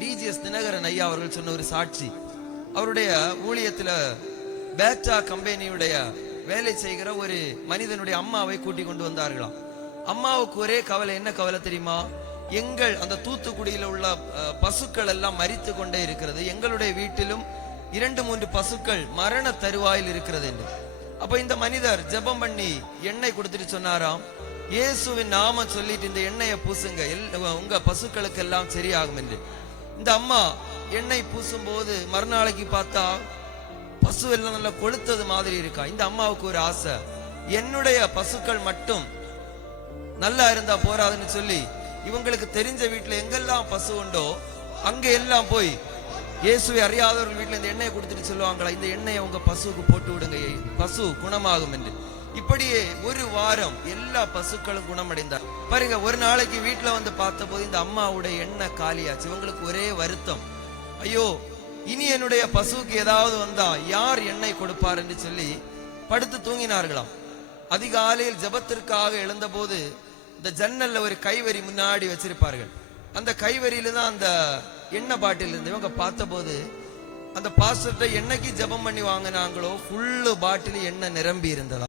DGS Dinakaran ஐயா அவர்கள் சொன்ன ஒரு சாட்சி. அவருடைய ஊழியத்துல பேட்டா கம்பெனியுடைய வேலை செய்கிற ஒரு மனிதனுடைய அம்மாவை கூட்டி கொண்டு வந்தார்களாம். அம்மாவுக்கு ஒரே கவலை, என்ன கவலை தெரியுமா? எங்கள் அந்த தூத்துக்குடியில உள்ள பசுக்கள் எல்லாம் மரித்து கொண்டே இருக்கிறது, எங்களுடைய வீட்டிலும் 2-3 பசுக்கள் மரண தருவாயில் இருக்கிறது என்று. அப்ப இந்த மனிதர் ஜெபம் பண்ணி எண்ணெய் கொடுத்துட்டு சொன்னாராம், இயேசுவின் நாம சொல்லிட்டு இந்த எண்ணெயை பூசுங்க, உங்க பசுக்களுக்கு எல்லாம் சரியாகும் என்று. இந்த அம்மா எண்ணெய் பூசும் போது மறுநாளைக்கு பார்த்தா பசு எல்லாம் நல்லா கொளுத்தது மாதிரி இருக்கா. இந்த அம்மாவுக்கு ஒரு ஆசை, என்னுடைய பசுக்கள் மட்டும் நல்லா இருந்தா போறாதுன்னு சொல்லி இவங்களுக்கு தெரிஞ்ச வீட்டுல எங்கெல்லாம் பசு உண்டோ அங்க எல்லாம் போய் இயேசுவை அறியாதவர்கள் வீட்டுல இந்த எண்ணெயை கொடுத்துட்டு சொல்லுவாங்களா, இந்த எண்ணெயை உங்க பசுவுக்கு போட்டு விடுங்க, பசு குணமாகும் என்று. இப்படியே ஒரு வாரம் எல்லா பசுக்களும் குணமடைந்தார். பாருங்க, ஒரு நாளைக்கு வீட்டுல வந்து பார்த்த போது இந்த அம்மாவுடைய எண்ணெய் காலியாச்சு. இவங்களுக்கு ஒரே வருத்தம், ஐயோ இனி என்னுடைய பசுவுக்கு ஏதாவது வந்தா யார் எண்ணெய் கொடுப்பார் என்று சொல்லி படுத்து தூங்கினார்களாம். அதிகாலையில் ஜெபத்திற்காக எழுந்த போது இந்த ஜன்னல்ல ஒரு கைவரி முன்னாடி வச்சிருப்பார்கள். அந்த கைவரியில தான் அந்த எண்ணெய் பாட்டில் இருந்து இவங்க பார்த்த போது அந்த பாஸ்டர்ட்ட என்னைக்கு ஜெபம் பண்ணி வாங்கினாங்களோ ஃபுல்லு பாட்டில் எண்ணெய் நிரம்பி இருந்ததா.